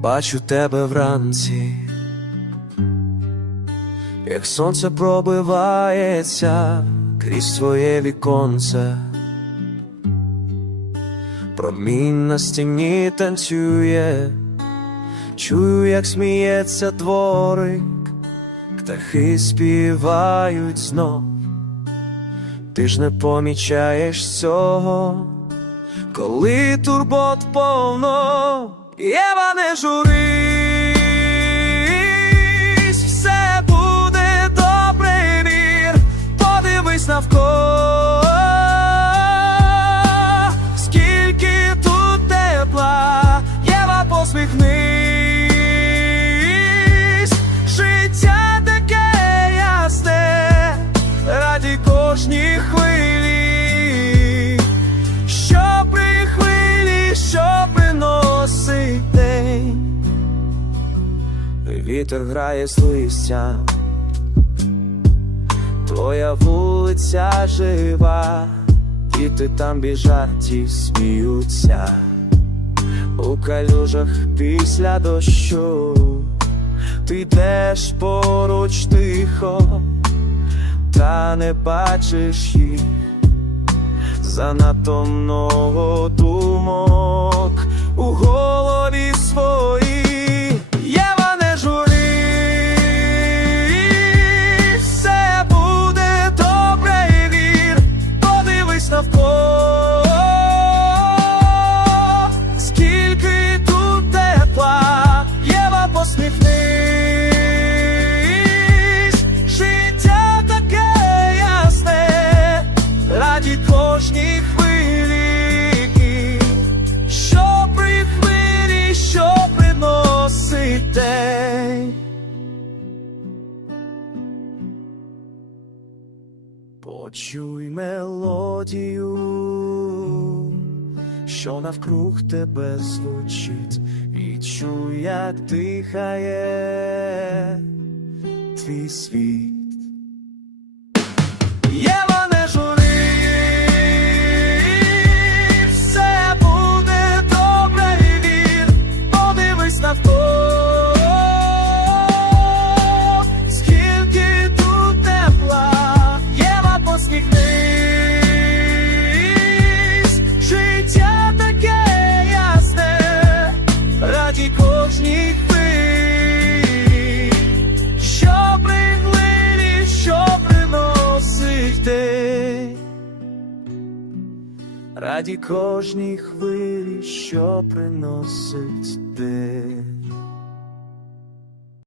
бачу тебе вранці, як сонце пробивається крізь твоє віконце, промінь на стіні танцює, чую, як сміється дворик, птахи співають знов. Ти ж не помічаєш цього, коли турбот повно, Єва не журись, Вітер грає з листям, твоя вулиця жива, діти там біжать і сміються. У калюжах після дощу ти йдеш поруч тихо, та не бачиш їх занадто много думок у голові своїй. Почуй мелодію, що навкруг тебе звучить, і чуй, як дихає твій світ. Раді кожній хвилі, що приносить день.